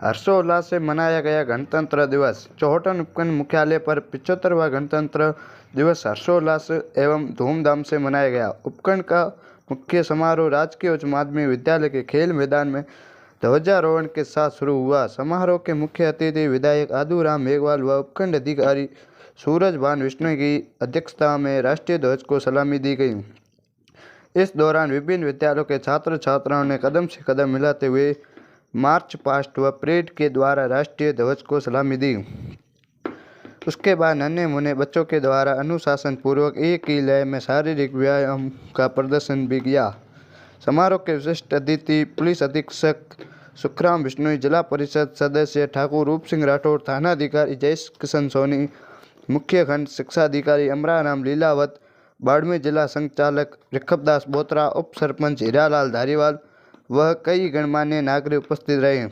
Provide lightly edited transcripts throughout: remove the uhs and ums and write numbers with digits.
हर्षोल्लास से मनाया गया गणतंत्र दिवस। चौहटन उपखंड मुख्यालय पर 75वां गणतंत्र दिवस हर्षोल्लास एवं धूमधाम से मनाया गया। उपखंड का मुख्य समारोह राजकीय उच्च माध्यमिक विद्यालय के खेल मैदान में ध्वजारोहण के साथ शुरू हुआ। समारोह के मुख्य अतिथि विधायक आदूराम मेघवाल व उपखंड अधिकारी सूरजभान विश्नोई की अध्यक्षता में राष्ट्रीय ध्वज को सलामी दी गई। इस दौरान विभिन्न विद्यालयों के छात्र छात्राओं ने कदम से कदम मिलाते हुए मार्च पास्ट व परेड के द्वारा राष्ट्रीय ध्वज को सलामी दी। उसके बाद नन्हे मुन्ने बच्चों के द्वारा अनुशासन पूर्वक एक ही लय में शारीरिक व्यायाम का प्रदर्शन भी किया। समारोह के विशिष्ट अतिथि पुलिस अधीक्षक सुखराम बिश्नोई, जिला परिषद सदस्य ठाकुर रूप सिंह राठौर, थानाधिकारी जय किशन सोनी, मुख्य खंड शिक्षा अधिकारी अमराराम लीलावत, बाड़मेर जिला संचालक ऋखबदास बोत्रा, उप सरपंच हीरालाल धारीवाल वह कई गणमान्य नागरिक उपस्थित रहे।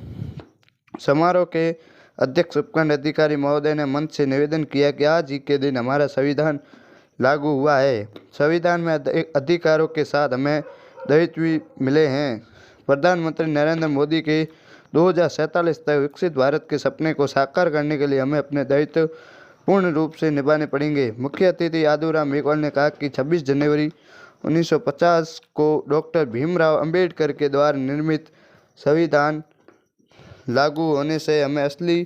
समारोह के अध्यक्ष उपखंड अधिकारी महोदय ने मंच से निवेदन किया कि आज ही के दिन हमारा संविधान लागू हुआ है। संविधान में अधिकारों के साथ हमें दायित्व भी मिले हैं। प्रधानमंत्री नरेंद्र मोदी के 2047 तक विकसित भारत के सपने को साकार करने के लिए हमें अपने दायित्व पूर्ण रूप से निभाने पड़ेंगे। मुख्य अतिथि आदूराम मेघवाल ने कहा कि 26 जनवरी 1950 को डॉक्टर भीमराव अंबेडकर के द्वारा निर्मित संविधान लागू होने से हमें असली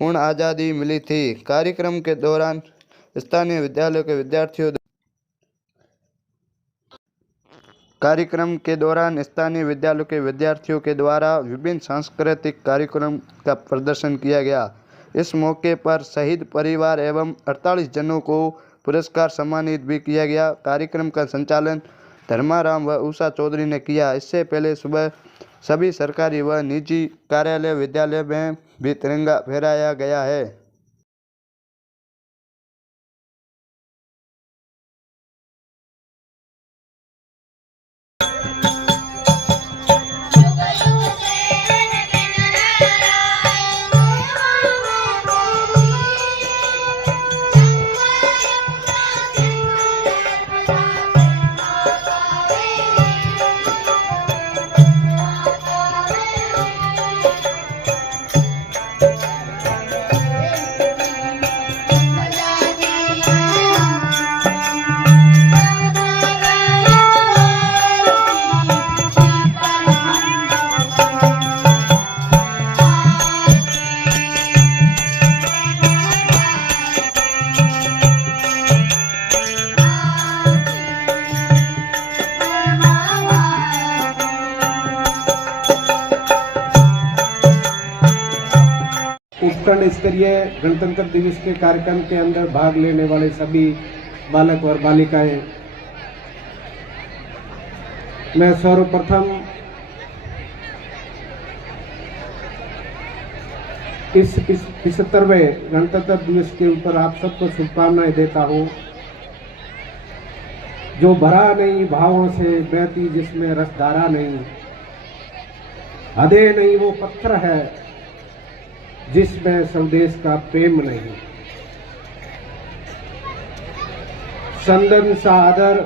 पूर्ण आज़ादी मिली थी। कार्यक्रम के दौरान स्थानीय विद्यालयों के विद्यार्थियों के द्वारा विभिन्न सांस्कृतिक कार्यक्रम का प्रदर्शन किया गया। इस मौके पर शहीद परिवार एवं 48 जनों को पुरस्कार सम्मानित भी किया गया। कार्यक्रम का संचालन धर्माराम व उषा चौधरी ने किया। इससे पहले सुबह सभी सरकारी व निजी कार्यालय विद्यालय में भी तिरंगा फहराया गया है। उपखंड स्तरीय गणतंत्र दिवस के कार्यक्रम के अंदर भाग लेने वाले सभी बालक और बालिकाएं, मैं सर्वप्रथम इस 75वें गणतंत्र दिवस के ऊपर आप सबको शुभकामनाएं देता हूं। जो भरा नहीं भावों से बहती जिसमें रसधारा नहीं, हदे नहीं वो पत्थर है जिसमें स्वदेश का प्रेम नहीं। संदन सा आदर,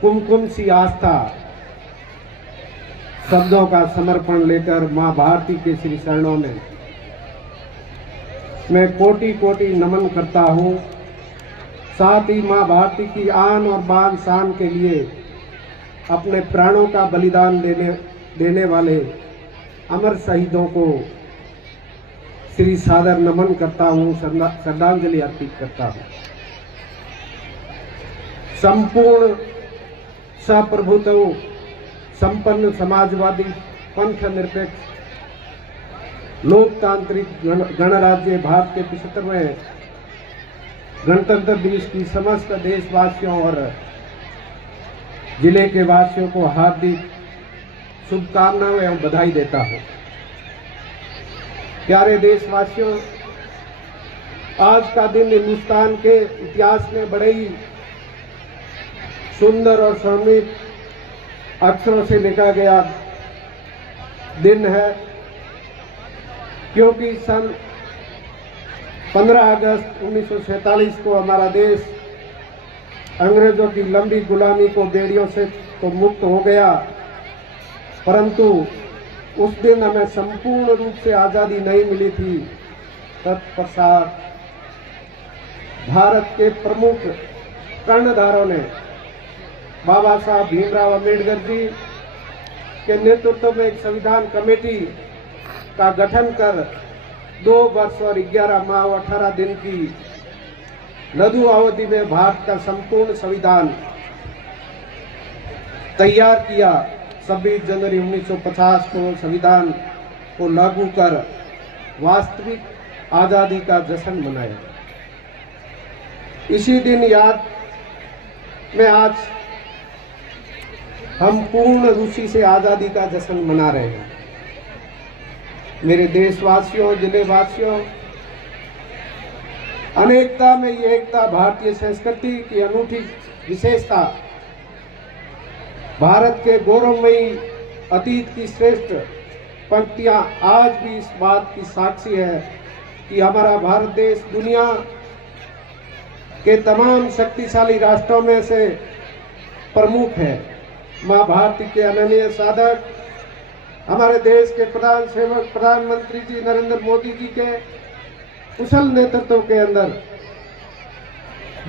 कुमकुम सी आस्था, शब्दों का समर्पण लेकर मां भारती के श्री चरणों में मैं कोटि कोटि नमन करता हूं। साथ ही मां भारती की आन और बान शान के लिए अपने प्राणों का बलिदान देने वाले अमर शहीदों को श्री सादर नमन करता हूं, श्रद्धांजलि अर्पित करता हूं। संपूर्ण सप्रभुत्व संपन्न समाजवादी पंथ निरपेक्ष लोकतांत्रिक गणराज्य भारत के 75वें गणतंत्र दिवस की समस्त देशवासियों और जिले के वासियों को हार्दिक शुभकामनाएं एवं बधाई देता हूं। प्यारे देशवासियों, आज का दिन हिंदुस्तान के इतिहास में बड़े ही सुंदर और स्वर्णिम अक्षरों से लिखा गया दिन है, क्योंकि सन 15 अगस्त 1947 को हमारा देश अंग्रेजों की लंबी गुलामी को बेड़ियों से तो मुक्त हो गया, परंतु उस दिन हमें संपूर्ण रूप से आज़ादी नहीं मिली थी। तत्पश्चात भारत के प्रमुख कर्णधारों ने बाबा साहब भीमराव अम्बेडकर जी के नेतृत्व में एक संविधान कमेटी का गठन कर 2 वर्ष और 11 माह और 18 दिन की लघु अवधि में भारत का संपूर्ण संविधान तैयार किया। 26 जनवरी 1950 को संविधान को लागू कर वास्तविक आज़ादी का जश्न मनाया। इसी दिन याद में आज हम पूर्ण रूसी से आज़ादी का जश्न मना रहे हैं। मेरे देशवासियों, जिलेवासियों, अनेकता में ये एकता भारतीय संस्कृति की अनूठी विशेषता, भारत के गौरवमयी अतीत की श्रेष्ठ पंक्तियां आज भी इस बात की साक्षी है कि हमारा भारत देश दुनिया के तमाम शक्तिशाली राष्ट्रों में से प्रमुख है। माँ भारती के अनन्य साधक हमारे देश के प्रधान सेवक प्रधानमंत्री जी नरेंद्र मोदी जी के कुशल नेतृत्व के अंदर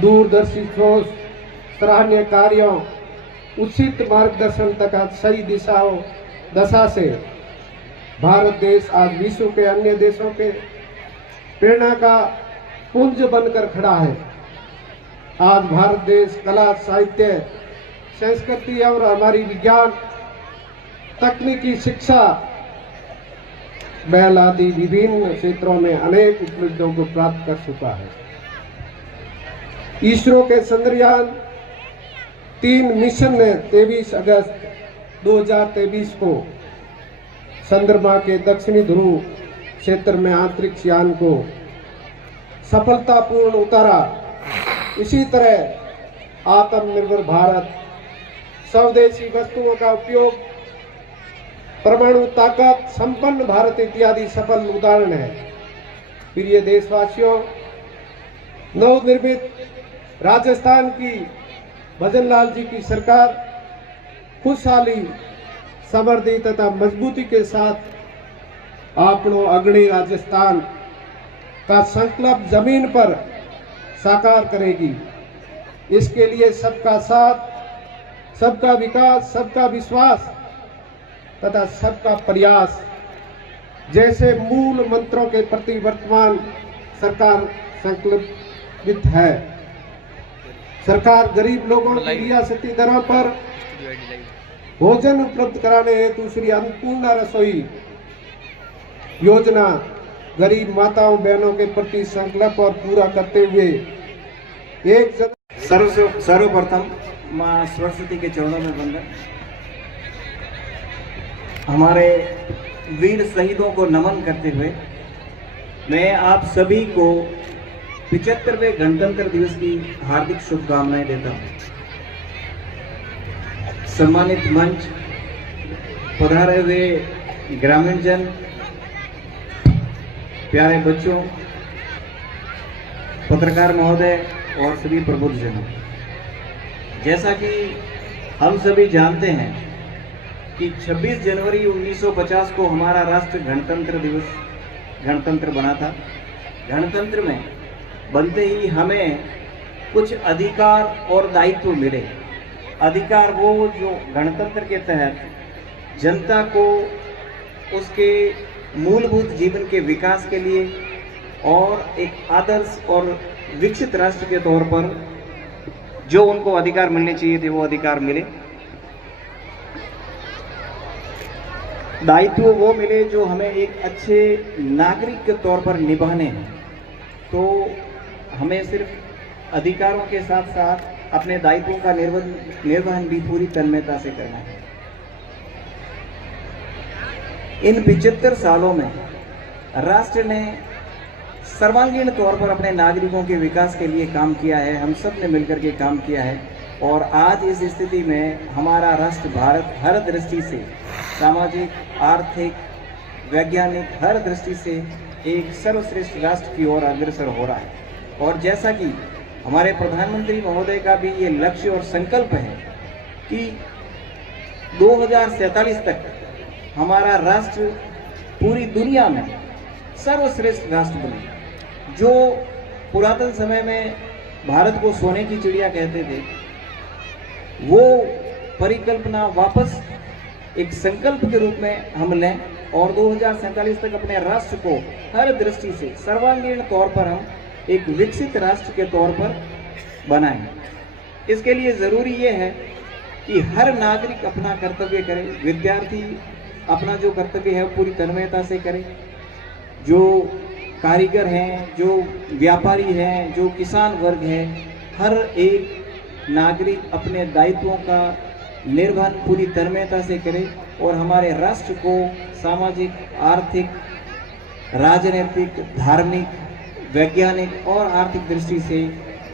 दूरदर्शी सोच, सराहनीय कार्यों, उचित मार्गदर्शन तथा सही दशा से भारत देश आज विश्व के अन्य देशों के प्रेरणा का पुंज बनकर खड़ा है। आज भारत देश कला, साहित्य, संस्कृति और हमारी विज्ञान, तकनीकी शिक्षा, बैल आदि विभिन्न क्षेत्रों में अनेक उपलब्धियों को प्राप्त कर चुका है। इसरो के चंद्रयान 3 मिशन ने 23 अगस्त 2023 को चंद्रमा के दक्षिणी ध्रुव क्षेत्र में अंतरिक्ष यान को सफलतापूर्ण उतारा। इसी तरह आत्मनिर्भर भारत, स्वदेशी वस्तुओं का उपयोग, परमाणु ताकत संपन्न भारत इत्यादि सफल उदाहरण है। प्रिय देशवासियों, नवनिर्मित राजस्थान की भजनलाल जी की सरकार खुशहाली, समृद्धि तथा मजबूती के साथ अपनो अग्रणी राजस्थान का संकल्प जमीन पर साकार करेगी। इसके लिए सबका साथ, सबका विकास, सबका विश्वास तथा सबका प्रयास जैसे मूल मंत्रों के प्रति वर्तमान सरकार संकल्पित है। सरकार गरीब लोगों की रियासती दरों पर भोजन उपलब्ध कराने हेतु श्री अन्नपूर्णा रसोई योजना गरीब माताओं बहनों के प्रति संकल्प और पूरा करते हुए सर्वप्रथम माँ सरस्वती के चरणों में वंदन। हमारे वीर शहीदों को नमन करते हुए मैं आप सभी को 75वें गणतंत्र दिवस की हार्दिक शुभकामनाएं देता हूं। सम्मानित मंच, पधारे हुए ग्रामीण जन, प्यारे बच्चों, पत्रकार महोदय और सभी प्रबुद्धजनों, जैसा कि हम सभी जानते हैं कि 26 जनवरी 1950 को हमारा राष्ट्र गणतंत्र बना था। गणतंत्र में बनते ही हमें कुछ अधिकार और दायित्व मिले। अधिकार वो जो गणतंत्र के तहत जनता को उसके मूलभूत जीवन के विकास के लिए और एक आदर्श और विकसित राष्ट्र के तौर पर जो उनको अधिकार मिलने चाहिए थे वो अधिकार मिले। दायित्व वो मिले जो हमें एक अच्छे नागरिक के तौर पर निभाने हैं। तो हमें सिर्फ अधिकारों के साथ साथ अपने दायित्वों का निर्वहन भी पूरी तन्मयता से करना है। इन 75 सालों में राष्ट्र ने सर्वांगीण तौर पर अपने नागरिकों के विकास के लिए काम किया है। हम सब ने मिलकर के काम किया है और आज इस स्थिति में हमारा राष्ट्र भारत हर दृष्टि से, सामाजिक, आर्थिक, वैज्ञानिक, हर दृष्टि से एक सर्वश्रेष्ठ राष्ट्र की ओर अग्रसर हो रहा है। और जैसा कि हमारे प्रधानमंत्री महोदय का भी ये लक्ष्य और संकल्प है कि 2047 तक हमारा राष्ट्र पूरी दुनिया में सर्वश्रेष्ठ राष्ट्र बने। जो पुरातन समय में भारत को सोने की चिड़िया कहते थे, वो परिकल्पना वापस एक संकल्प के रूप में हम लें और 2047 तक अपने राष्ट्र को हर दृष्टि से सर्वांगीण तौर पर हम एक विकसित राष्ट्र के तौर पर बनाएं। इसके लिए ज़रूरी ये है कि हर नागरिक अपना कर्तव्य करे, विद्यार्थी अपना जो कर्तव्य है पूरी तन्मयता से करे, जो कारीगर हैं, जो व्यापारी हैं, जो किसान वर्ग है, हर एक नागरिक अपने दायित्वों का निर्वहन पूरी तन्मयता से करे और हमारे राष्ट्र को सामाजिक, आर्थिक, राजनीतिक, धार्मिक, वैज्ञानिक और आर्थिक दृष्टि से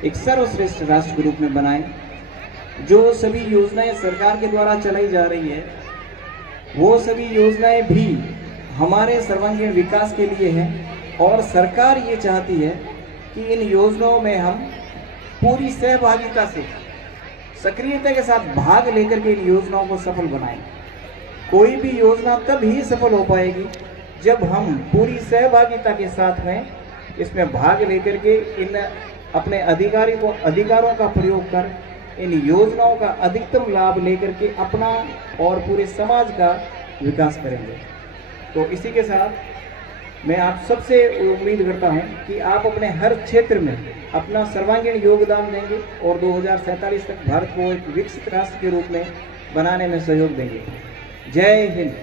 एक सर्वश्रेष्ठ राष्ट्र के रूप में बनाएं। जो सभी योजनाएं सरकार के द्वारा चलाई जा रही है, वो सभी योजनाएं भी हमारे सर्वांगीण विकास के लिए हैं और सरकार ये चाहती है कि इन योजनाओं में हम पूरी सहभागिता से, सक्रियता के साथ भाग लेकर के इन योजनाओं को सफल बनाएं। कोई भी योजना तब ही सफल हो पाएगी जब हम पूरी सहभागिता के साथ में इसमें भाग लेकर के इन अपने अधिकारों का प्रयोग कर इन योजनाओं का अधिकतम लाभ लेकर के अपना और पूरे समाज का विकास करेंगे। तो इसी के साथ मैं आप सबसे उम्मीद करता हूं कि आप अपने हर क्षेत्र में अपना सर्वांगीण योगदान देंगे और 2047 तक भारत को एक विकसित राष्ट्र के रूप में बनाने में सहयोग देंगे। जय हिंद।